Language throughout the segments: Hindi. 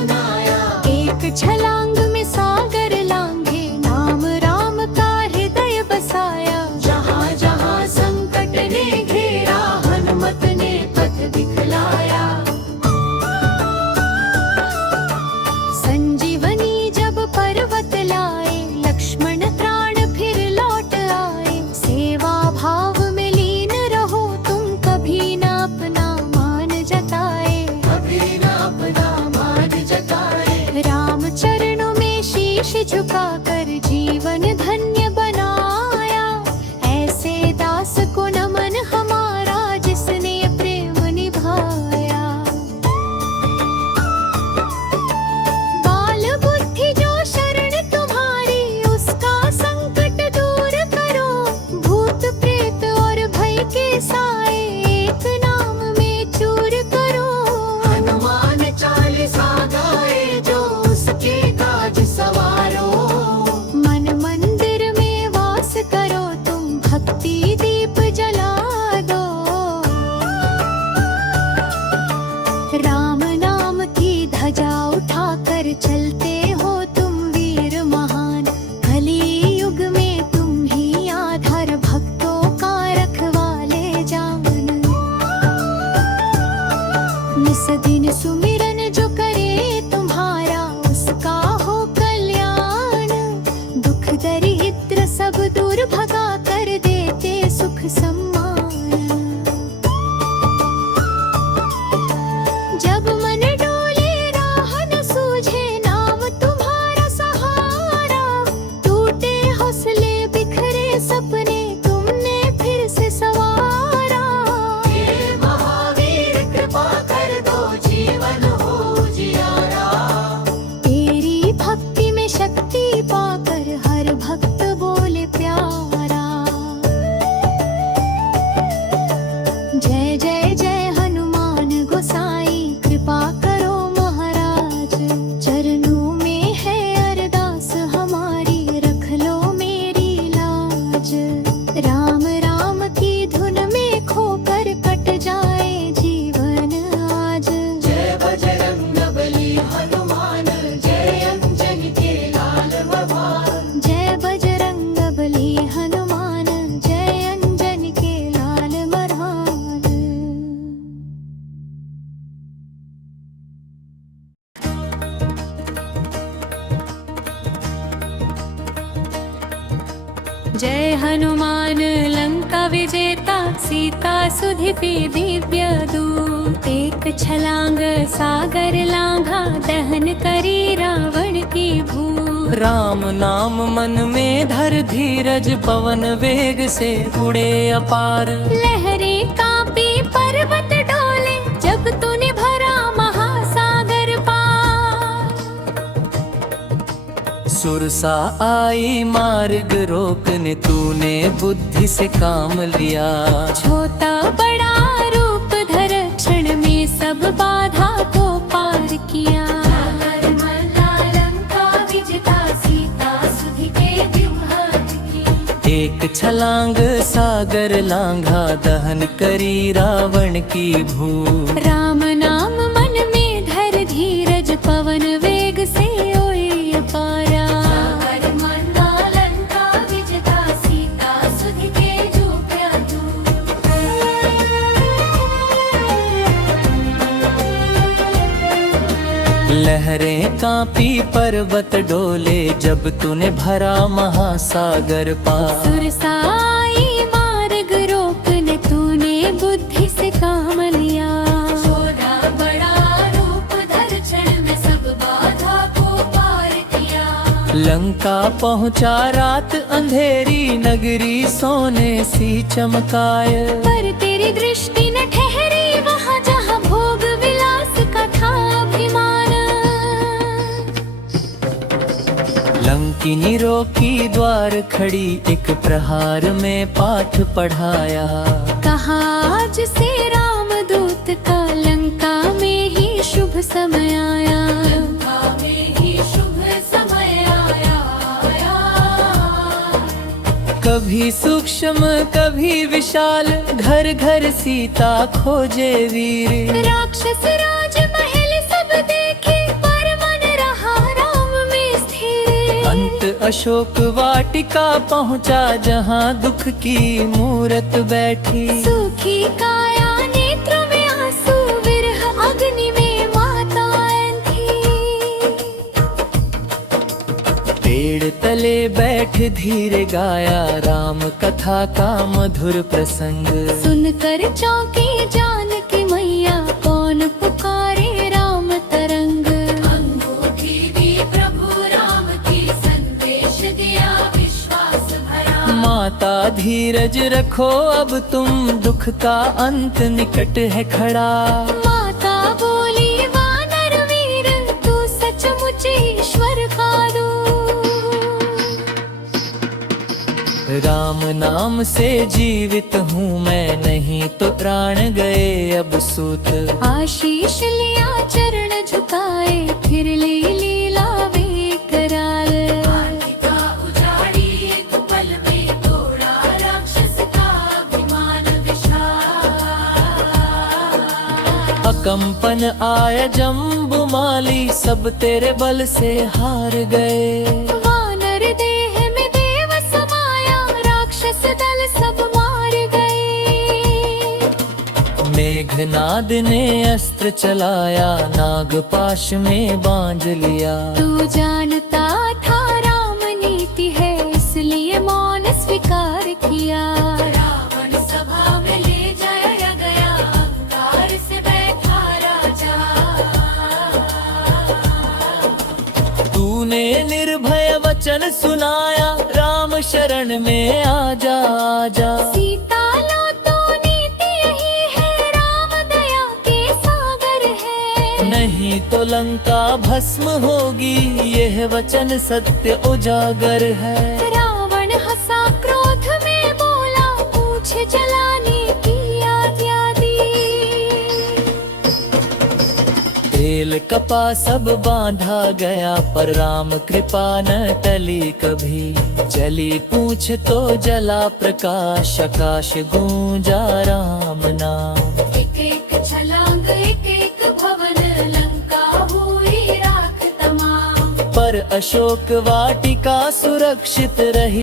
सुनाया। एक छलांग में सागर लांघे, नाम राम का हृदय बसाया। जहाँ जहाँ संकट ने घेरा, हनुमत ने पथ दिखलाया। संजीवनी जब पर्वत लाए, लक्ष्मण प्राण फिर लौट आए। सेवा भाव में लीन रहो तुम, कभी ना अपना मान जताए। कभी ना अपना मान जताए। राम चरणों में शीश झुकाकर जीवन धन्य बनाया। ऐसे दास को नमन हमारा, जिसने प्रेम निभाया। बाल बुद्धि जो शरण तुम्हारी, उसका संकट दूर करो। भूत प्रेत और भय के साए, एक नाम में चूर करो। हनुमान चालीसा गाए, जो उसके काज सवारो। मन मंदिर में वास करो तुम, भक्ति दीप जला दो। राम नाम की ध्वजा उठाकर चलते हो तुम वीर महान। कली युग में तुम ही आधार, भक्तों का रखवाले जान। निस दिन सुमिरन जो करे तुम्हारा, उसका हो कल्याण। दुख दरिद्र सब दूर भगा कर, देते सुख सम्मान। जब मन डोले राह न सूझे, नाम तुम्हारा सहारा। टूटे हौसले बिखरे सपने, तुमने फिर से सवारा। हे महावीर कृपा कर दो, जीवन हो जियारा। तेरी भक्ति में शक्ति पाकर, हर भक्त बोले प्यारा। जय जय जय हनुमान गोसाई, कृपा करो महाराज। चरणों में है अरदास हमारी, रख लो मेरी लाज। राम राम की धुन में खोकर कट जाए जीवन आज। जय बजरंग बली हनुमान, जय अंजन के लाल बलवान। जय बजरंग बली हनुमान, जय अंजन के लाल बलवान। जय हनुमान लंका विजेता, सीता सुधिपि दिव्य दूत। एक छलांग सागर लांघा, दहन करी रावण की भूत। राम नाम मन में धर धीरज, पवन वेग से उड़े अपार। लहरें कांपी पर्वत डोले, जब तूने भरा महासागर पार। सुरसा आई मार्ग रोकने, तूने बुद्धि से काम लिया। छोटा बड़ा रूप धर, क्षण में सब बाधा को पार किया। एक छलांग सागर लांघा, दहन करी रावण की भूत। राम नाम मन में धर धीरज, पवन वेग से ओए अपारा। लहरें कांपी पर्वत डोले, जब तूने भरा महासागर पार। सुरसाई मार्ग रोकने, तूने बुद्धि से काम लिया। छोटा बड़ा रूप धर, क्षण में सब बाधा को पार किया। लंका पहुंचा रात अंधेरी, नगरी सोने सी चमकाए। पर तेरी दृष्टि न ठहरी वहाँ, जहाँ भोग विलास का था अभिमान। लंकिनी रोकी द्वार खड़ी, एक प्रहार में पाठ पढ़ाया। कहा आज से रामदूत का, लंका में ही शुभ समय आया। लंका में ही शुभ समय आया। कभी सूक्ष्म कभी विशाल, घर घर सीता खोजे वीर। राक्षस राज महल सब देखे, पर अशोक वाटिका पहुँचा जहाँ दुख की मूरत बैठी। सूखी काया नेत्र में आंसू, विरह अग्नि में माताएं थी। पेड़ तले बैठ धीरे गाया राम कथा का मधुर प्रसंग। सुनकर चौंकी जानकी मैया, कौन पुकारे राम तरंग। अंगूठी दी प्रभु राम की, संदेश दिया विश्वास भरा। माता धीरज रखो अब तुम, दुख का अंत निकट है खड़ा। माता बोली वानर वीर, तू सचमुच ईश्वर का दूत। राम नाम से जीवित हूँ मैं, नहीं तो प्राण गए अब सूत। आशीष लिया चरण झुकाए, फिर ली लीला वे कराल। वाटिका उजाड़ी एक पल में, तोड़ा राक्षस का अभिमान विशाल। अकंपन आया जम्बुमाली, सब तेरे बल से हार गए। वानर देह में देव समाया, राक्षस दल सब मार गए। मेघनाद ने अस्त्र चलाया, नागपाश में बांध लिया। तू जानता था राम नीति है, इसलिए मौन स्वीकार किया। रावण सभा में ले जाया गया, अहंकार से बैठा राजा। तूने निर्भय वचन सुनाया, राम शरण में आजा आजा। सीता लो तो नीति यही है, राम दया के सागर है। नहीं तो लंका भस्म होगी, यह वचन सत्य उजागर है। रावण हंसा क्रोध में बोला, पूछ जलाने की आज्ञा दी। तेल कपा सब बांधा गया, पर राम कृपा न टली कभी। जली पूछ तो जला प्रकाश, आकाश गूंजा राम नाम। एक एक छलांग, एक एक भवन, लंका हुई राख तमाम। पर अशोक वाटिका सुरक्षित रही।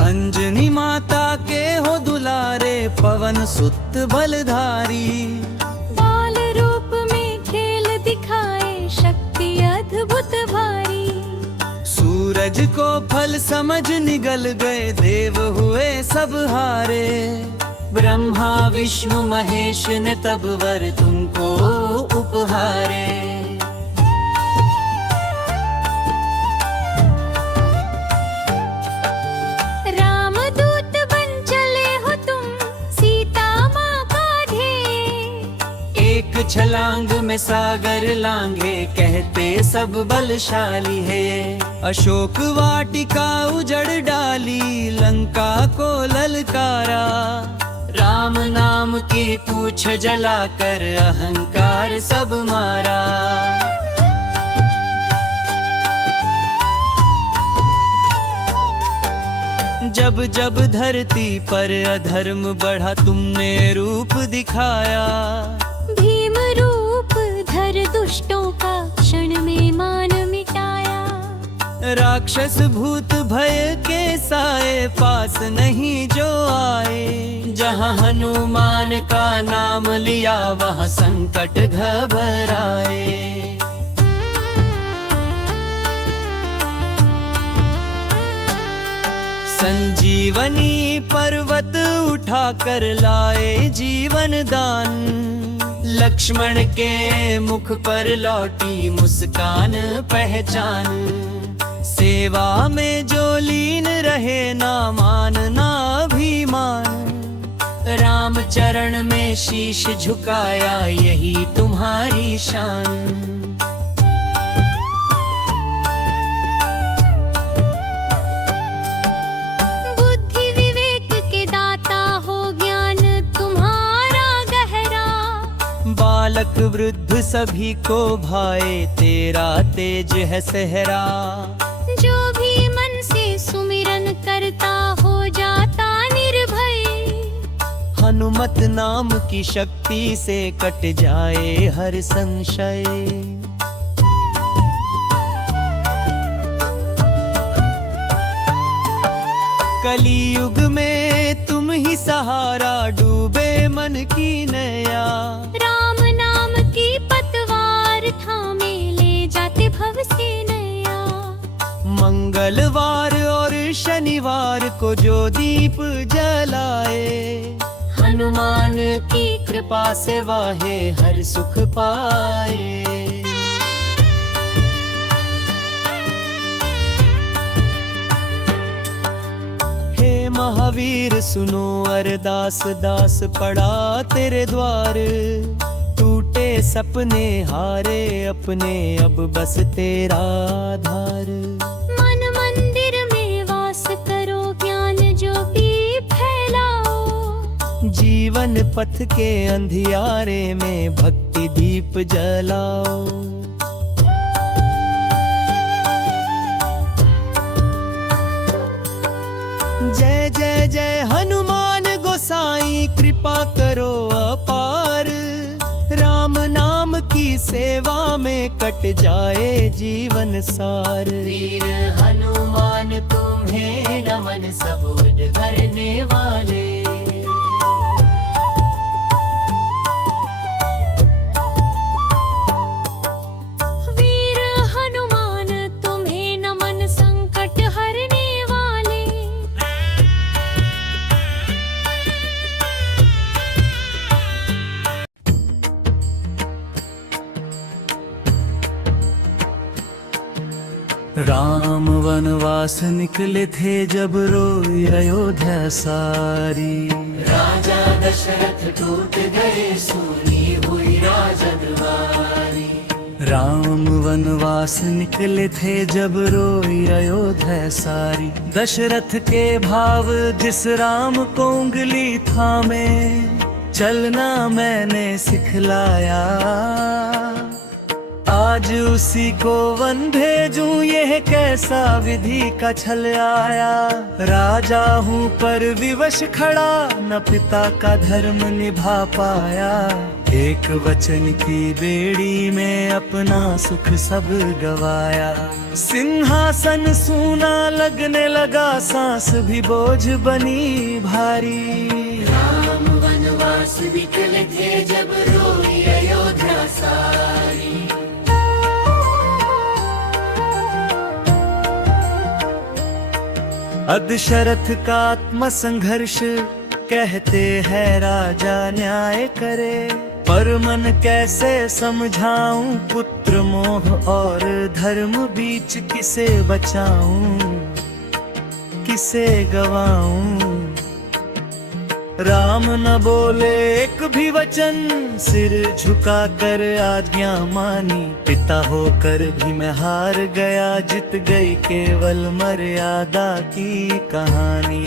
अंजनी माता के हो दुलारे, पवन सुत बलधारी। बाल रूप में खेल दिखाए, शक्ति अद्भुत भारी। सूरज को फल समझ निगल गए, देव हुए सब हारे। ब्रह्मा विष्णु महेश ने तब वर तुमको उपहारे। रामदूत बन चले हो तुम, सीता माँ का ढेर। एक छलांग में सागर लांघे, कहते सब बलशाली है। अशोक वाटिका उजड़ डाली, लंका को ललकारा। राम नाम की पूछ जलाकर, अहंकार सब मारा। जब जब धरती पर अधर्म बढ़ा, तुमने रूप दिखाया। भीम रूप धर दुष्टों का, क्षण में मान मिटाया। राक्षस भूत भय के साए, पास नहीं जो आए। जहाँ हनुमान का नाम लिया, वहाँ संकट घबराए। संजीवनी पर्वत उठा कर लाए जीवन दान। लक्ष्मण के मुख पर लौटी मुस्कान पहचान। सेवा में जो लीन रहे, ना मान ना अभिमान। राम चरण में शीश झुकाया, यही तुम्हारी शान। बालक वृद्ध सभी को भाए, तेरा तेज है सहरा। जो भी मन से सुमिरन करता, हो जा हनुमत नाम की शक्ति से कट जाए हर संशय। कलियुग में तुम ही सहारा, डूबे मन की नैया। राम नाम की पतवार थामे ले जाते भव से नया। मंगलवार और शनिवार को जो दीप जलाए, हनुमान की कृपा से वाहे हर सुख पाए। हे महावीर सुनो अरदास, दास पड़ा तेरे द्वार। टूटे सपने हारे अपने, अब बस तेरा आधार। मन मंदिर में वास करो, ज्ञान ज्योति फैलाओ। जीवन पथ के अंधियारे में भक्ति दीप जलाओ। जय जय जय हनुमान गोसाई, कृपा करो अपार। राम नाम की सेवा में कट जाए जीवन सार। वीर हनुमान तुम्हें नमन, सब उद्धारने वाले। वीर हनुमान तुम्हें नमन, संकट हरने वाले। राम वनवास निकले थे जब रोई अयोध्या सारी। राजा दशरथ टूट गए, सुनी हुई राजद्वारी। राम वनवास निकले थे जब रोई अयोध्या सारी। दशरथ के भाव जिस राम को उंगली थामे, चलना मैंने सिखलाया। आज उसी को वन भेजूं, यह कैसा विधि का छल आया। राजा हूँ पर विवश खड़ा, न पिता का धर्म निभा पाया। एक वचन की बेड़ी में अपना सुख सब गवाया। सिंहासन सूना लगने लगा, सांस भी बोझ बनी भारी। राम वनवास निकले थे जब रोई अयोध्या सारी। अदशरथ का आत्म संघर्ष, कहते हैं राजा न्याय करे। पर मन कैसे समझाऊं, पुत्र मोह और धर्म बीच किसे बचाऊं, किसे गवाऊं। राम न बोले एक भी वचन, सिर झुका कर आज्ञा मानी। पिता होकर भी मैं हार गया, जीत गई केवल मर्यादा की कहानी।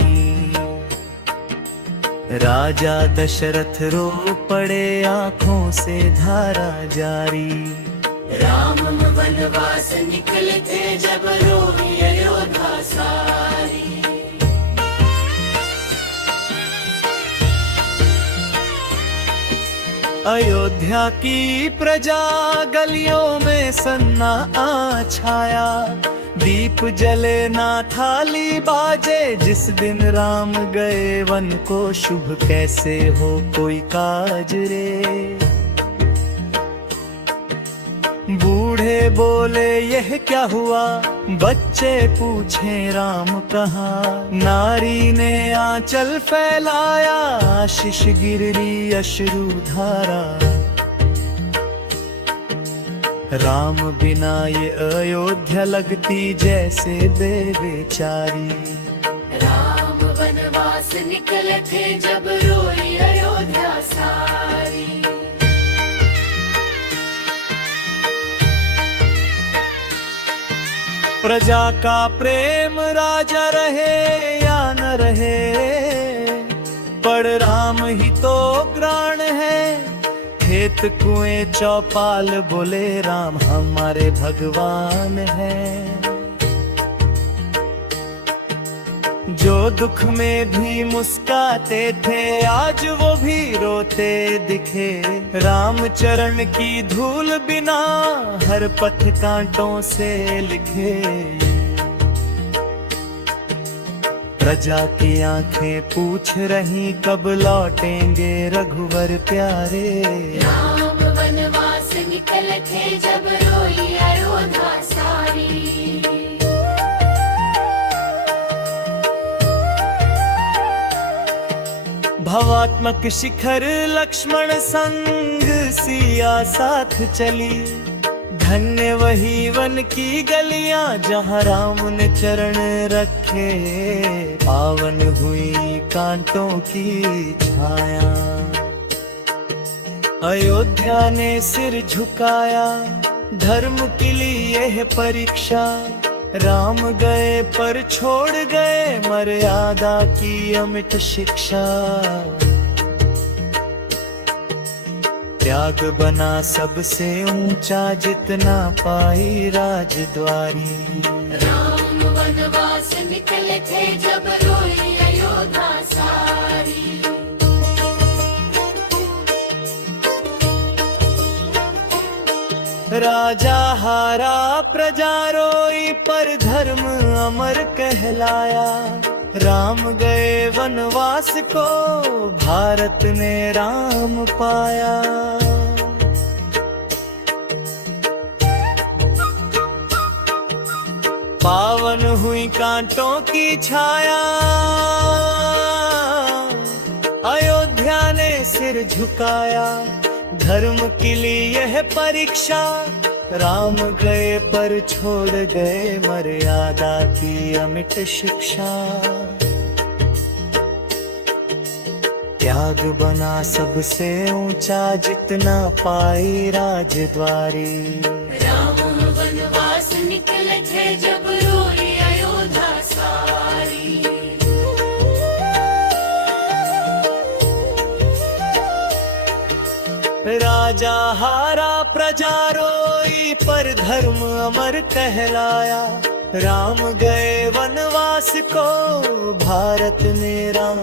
राजा दशरथ रो पड़े, आंखों से धारा जारी। राम वनवास निकले थे जब रोई अयोध्या सारी। अयोध्या की प्रजा गलियों में सन्ना छाया। दीप जले ना थाली बाजे, जिस दिन राम गए वन को शुभ कैसे हो कोई काज रे। बूढ़े बोले यह क्या हुआ, बच्चे पूछे राम कहाँ। नारी ने आंचल फैलाया, आशीष गिर रही अश्रु धारा। राम बिना ये अयोध्या लगती जैसे दे बेचारी। राम वनवास निकले थे जब रोई अयोध्या सारी। प्रजा का प्रेम राजा रहे या न रहे, पर राम ही तो प्राण है। खेत कुएं चौपाल बोले राम हमारे भगवान है। जो जो दुख में भी मुस्काते थे आज वो भी रोते दिखे। राम चरण की धूल बिना हर पथ कांटों से लिखे। प्रजा की आंखें पूछ रही कब लौटेंगे रघुवर प्यारे। राम वनवास निकले थे जब रोई अयोध्या सारी। भवात्मक शिखर लक्ष्मण संग सिया साथ चली। धन्य वही वन की गलियां जहाँ राम ने चरण रखे। पावन हुई कांटों की छाया। अयोध्या ने सिर झुकाया धर्म के लिए है परीक्षा। राम गए पर छोड़ गए मर्यादा की अमिट शिक्षा। त्याग बना सबसे ऊंचा जितना पाई राजद्वारी। राम वनवास निकले थे जब रोई अयोध्या सारी। राजा हारा प्रजा रोई पर धर्म अमर कहलाया। राम गए वनवास को भारत ने राम पाया। पावन हुई कांटों की छाया। अयोध्या ने सिर झुकाया धर्म के लिए है परीक्षा। राम गए पर छोड़ गए मर्यादा की अमिट शिक्षा। त्याग बना सबसे ऊंचा जितना पाई राजद्वारी। राम वनवास निकले थे जब रोई अयोध्या सारी। राजा हारा प्रजा रोई पर धर्म अमर कहलाया। राम गए वनवास को भारत ने राम।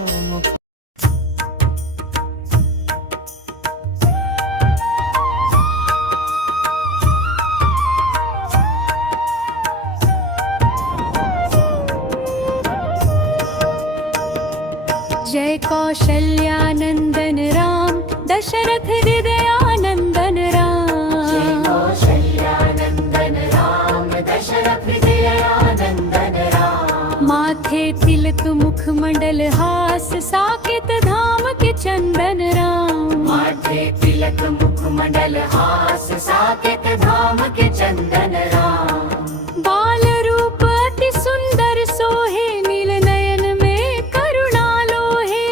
जय कौशल्यानंदन राम दशरथ हृदयानंदन राम। जय कौशल्यानंदन राम दशरथ हृदयानंदन राम। माथे तिलक मुखमंडल हास साकेत धाम के चंदन राम। माथे तिलक मुखमंडल हास साकेत धाम के चंदन राम। बाल रूप अति सुंदर सोहे नील नयन में करुणा लोहे।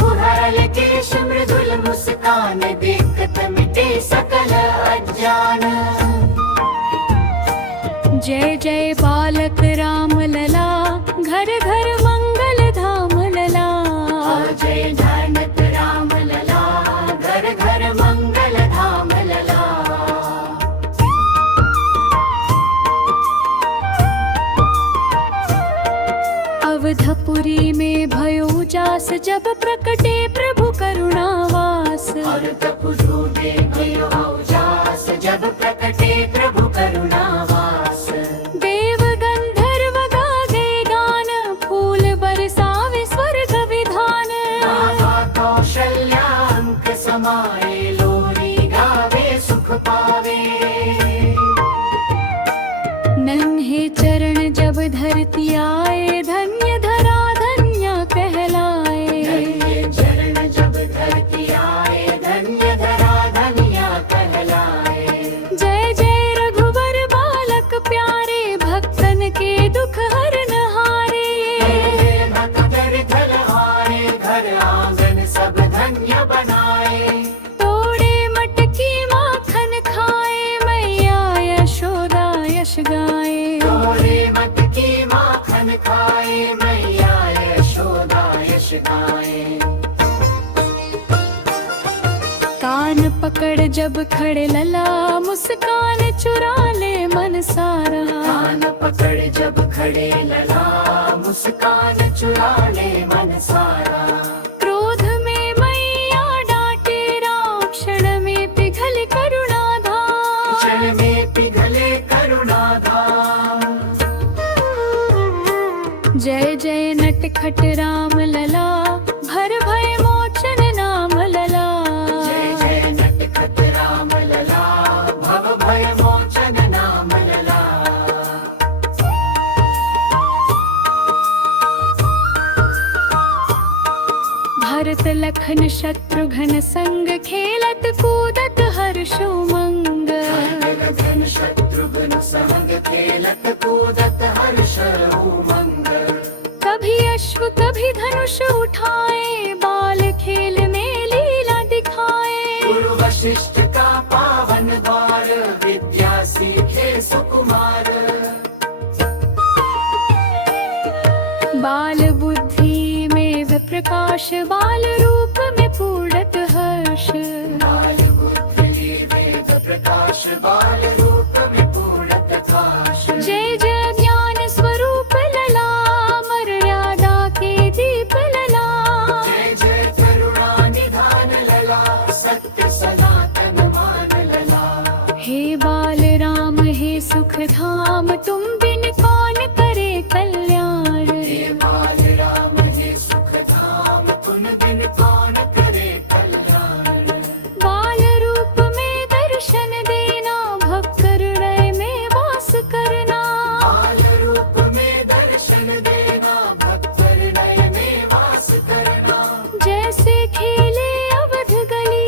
बुहरल केश मृदुल मुस्कान देखत मिटे सकल अज्ञान। जय जय बालक राम लला घर घर मंगल धाम लला। जय जानत राम लला घर घर मंगल धाम लला। अवधपुरी में भयो जास जब प्रकटे प्रभु करुणावास। अवधपुरी में भयो जास जब प्रकटे प्रभु करुणावास। देव गंधर्व गावे गान फूल बरसावे स्वर्ग विधान। कौशल्या अंक समाए लोरी गावे सुख पावे। नन्हे चरण जब धरती आए धन्य धरा धन्य कहलाए। नन्हे चरण जब धरती आए धन्य धरा धन्य कहलाए। जय जय रघुवर बालक प्यारे भक्तन के दुख हरन हारे। भक्त धर हारे घर आंगन सब धन्य बनाए। तोड़े मटकी माखन खाए मैया यशोदा यश गाए। तोड़े मटकी माखन खाए मैया यशोदा यश गाए। कान पकड़ जब खड़े लला मुस्कान चुरा ले मन सारा। कान पकड़ जब खड़े लला मुस्कान चुरा ले मन सारा। क्रोध में मैया डांटे राम, क्षण में पिघले करुणाधाम। क्षण में पिघले करुणाधाम। जय जय नटखट राम लला, भर भय मोचन नाम लला। जय जय नटखट राम लला, भव भय मोचन नाम लला। भरत लखन शत्रुघ्न संग, खेलत कूदत हर्षो मंग। धन शत्रुघ्न संग, खेलत कूदत हर्ष उमंग। कभी अश्व कभी धनुष उठाए, बाल खेल में लीला दिखाए। गुरु वशिष्ठ का पावन द्वार, विद्या सीखे सुकुमार। बाल बुद्धि में प्रकाश, बाल रूप में पूर्णत हर्ष। बाल बुद्धि वेद प्रकाश, बाल रूप में पूर्णत हर्ष। जय जय ज्ञान स्वरूप लला, मर्यादा के दीप लला। जय जय करुणा निधान लला, सत्य सनातन मान लला। हे बाल राम हे सुख धाम, तुम बिन कौन करे कल्याण। हे बाल राम हे सुख धाम, तुम बिन कौन करे कल्याण। बाल रूप में दर्शन देना, भक्त हृदय में वास करना। बाल रूप में दर्शन देना, भक्त हृदय में वास करना। जैसे खेले अवध गली,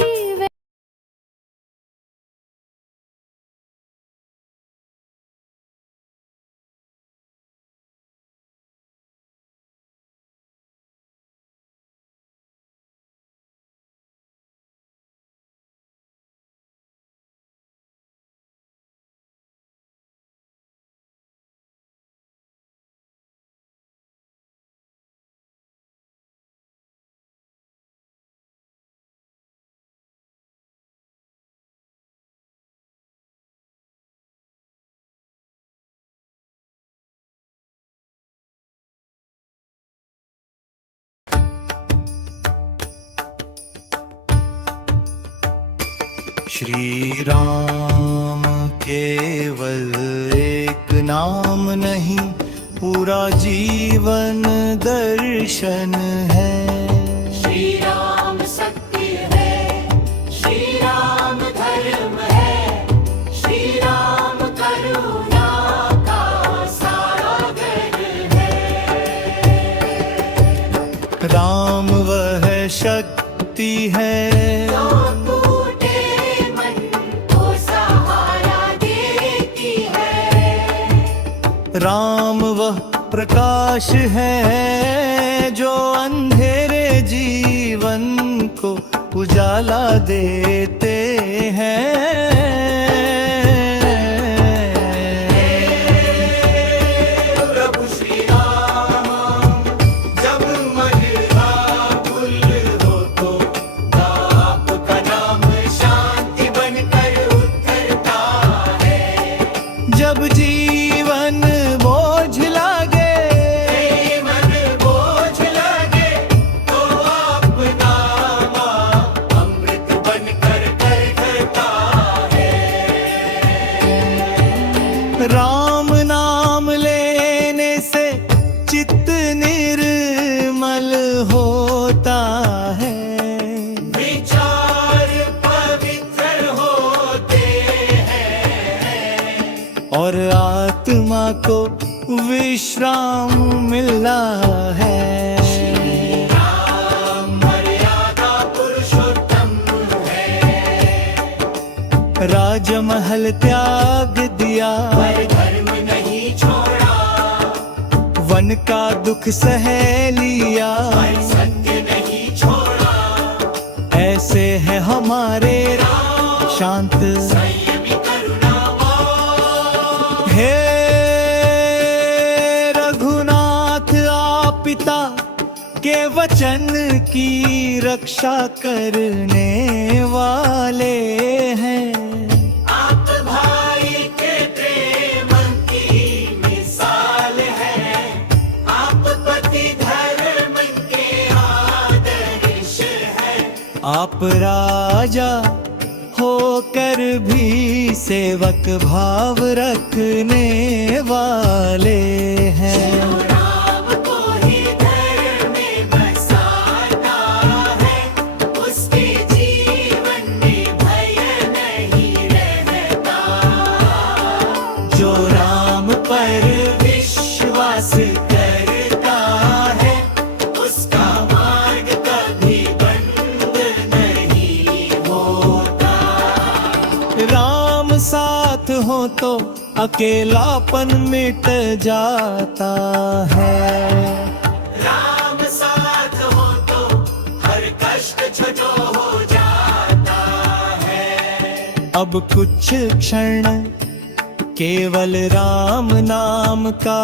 श्री राम केवल एक नाम नहीं, पूरा जीवन दर्शन है। श्री राम सत्य है, श्री राम धर्म है, श्री राम करुणा का सागर है। राम वह शक्ति है, राम वह प्रकाश है, जो अंधेरे जीवन को उजाला देते हैं। प्रभु श्री राम जब मरना भूल हो तो, आपका नाम शांति बनकर उतरता है। जब जीवन बोझ लागे, मन बोझ लगे तो अपना अमृत बनकर करता है। राम नाम लेने से चित्त निर्मल होता है, विचार पवित्र होते हैं और आत्मा को विश्राम मिलता है। राम मर्यादा पुरुषोत्तम है, राजमहल त्याग दिया, पर धर्म नहीं छोड़ा, वन का दुख सह लिया, पर सत्य नहीं छोड़ा। ऐसे है हमारे शांत संयमी करुणावान, हे रघुनाथ आप पिता के वचन की रक्षा करने वाले हैं। आप भाई के प्रेम की मिसाल है, आप आप राजा होकर भी सेवक भाव रखने वाले हैं। राम को ही घर में बसाता है, उसके जीवन में भय नहीं रहता। जो राम पर विश्वास करता है, उसका मार्ग कभी बंद नहीं होता। राम साथ हो तो अकेलापन मिट जाता है। राम साथ हो तो हर कष्ट छुटो हो जाता है। अब कुछ क्षण केवल राम नाम का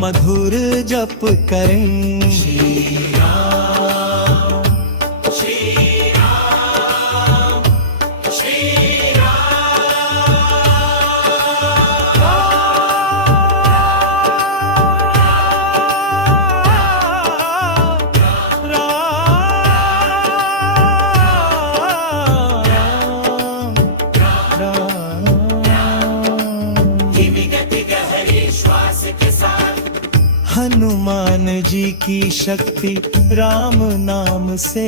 मधुर जप करें। श्री राम, श्री राम, श्री हनुमान जी की शक्ति राम नाम से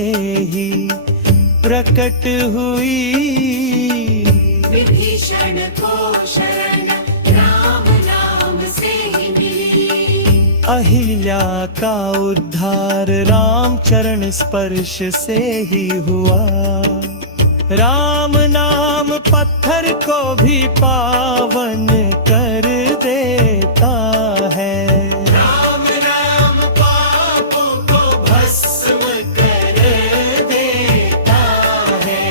ही प्रकट हुई। विभीषण को शरण राम नाम से ही मिली। अहिल्या का उद्धार राम चरण स्पर्श से ही हुआ। राम नाम पत्थर को भी पावन कर देता है। राम नाम पापों को भस्म कर देता है।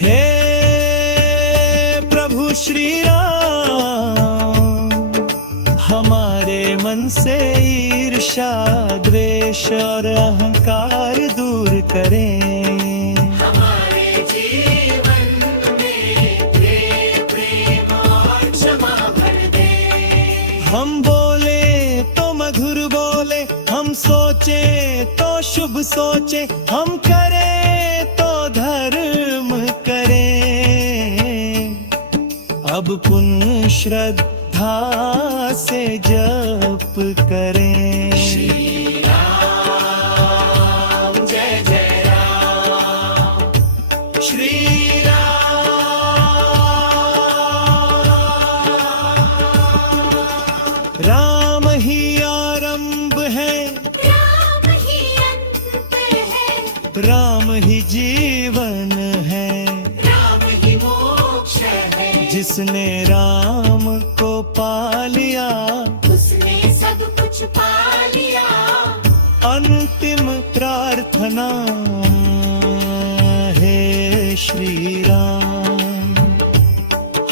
हे प्रभु श्री राम, हमारे मन से ईर्ष्या द्वेष और अहंकार दूर करें। हमारे जीवन में प्रेम और क्षमा भर दे। हम बोले तो मधुर बोले, हम सोचे तो शुभ सोचे, हम करें तो धर्म करें। अब पुण्य श्रद्धा से जप करें। श्री राम जय जय राम, श्री राम ही आरंभ है, राम ही अंत है, राम ही जीवन है। राम ही मोक्ष है। जिसने राम को पा लिया, उसने सब कुछ पा लिया। अंतिम प्रार्थना हे श्री राम,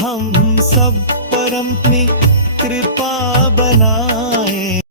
हम सब पर अपनी कृपा